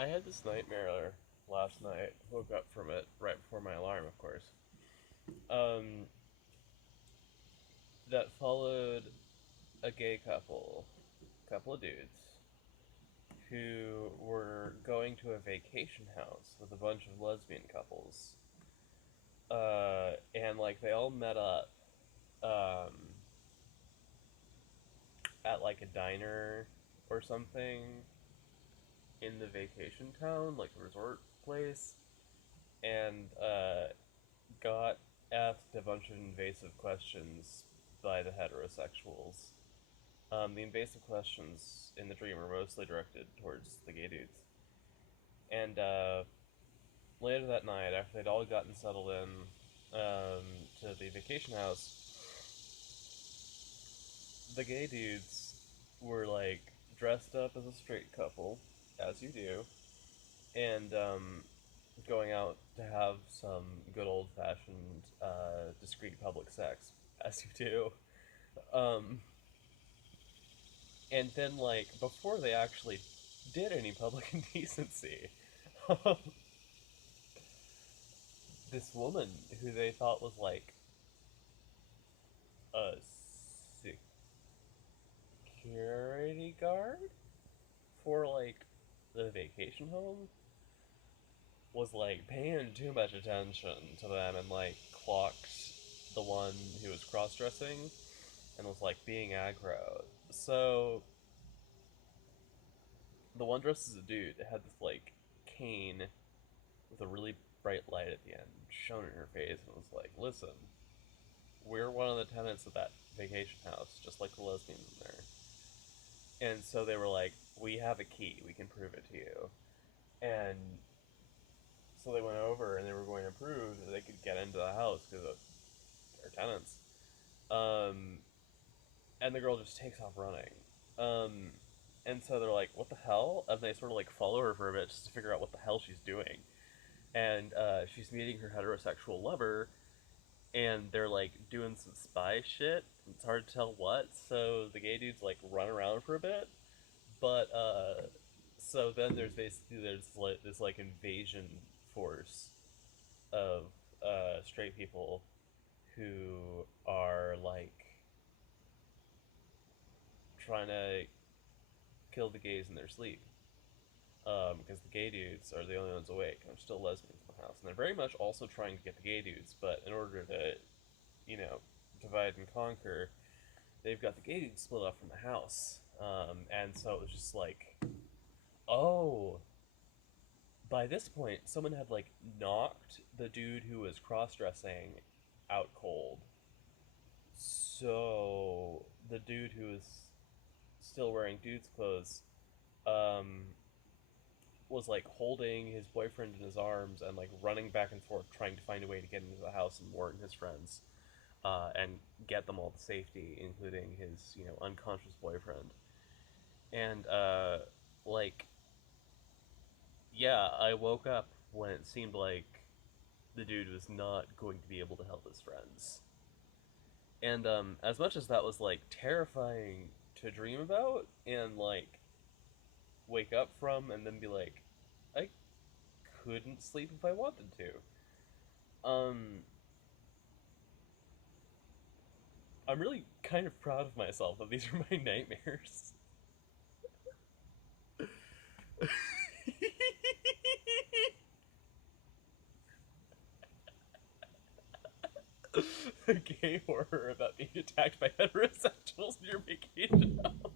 I had this nightmare last night. Woke up from it right before my alarm, of course. Um, that followed a gay couple of dudes, who were going to a vacation house with a bunch of lesbian couples. And like they all met up, um, at like a diner or something in the vacation town, like a resort place, and got asked a bunch of invasive questions by the heterosexuals. The invasive questions in the dream are mostly directed towards the gay dudes. And later that night, after they'd all gotten settled in to the vacation house, the gay dudes were like dressed up as a straight couple, as you do, and going out to have some good old fashioned discreet public sex, as you do. And then, like, before they actually did any public indecency, this woman who they thought was like a security guard for like the vacation home was like paying too much attention to them and like clocked the one who was cross dressing and was like being aggro. So the one dressed as a dude had this like cane with a really bright light at the end shone in her face and was like, "Listen, we're one of the tenants of that vacation house, just like the lesbians in there." And so they were like, "We have a key. We can prove it to you." And so they went over and they were going to prove that they could get into the house because they're tenants. Um, and the girl just takes off running. Um, and so they're like, "What the hell?" And they sort of like follow her for a bit just to figure out what the hell she's doing. And she's meeting her heterosexual lover, and they're like doing some spy shit. It's hard to tell what. So the gay dudes like run around for a bit, but so then there's basically this like invasion force of straight people who are like trying to kill the gays in their sleep. Because the gay dudes are the only ones awake, and there's still lesbians in the house, and they're very much also trying to get the gay dudes. But in order to, you know, divide and conquer, they've got the gay dudes split off from the house. And so it was just like, oh, by this point, someone had like knocked the dude who was cross dressing out cold. So the dude who was still wearing dude's clothes um, was like holding his boyfriend in his arms and like running back and forth trying to find a way to get into the house and warn his friends and get them all to safety, including his unconscious boyfriend. And like yeah, I woke up when it seemed like the dude was not going to be able to help his friends. And as much as that was like terrifying to dream about and like wake up from and then be like, I couldn't sleep if I wanted to. I'm really kind of proud of myself that these are my nightmares. A gay horror about being attacked by heterosexuals in your vacation home.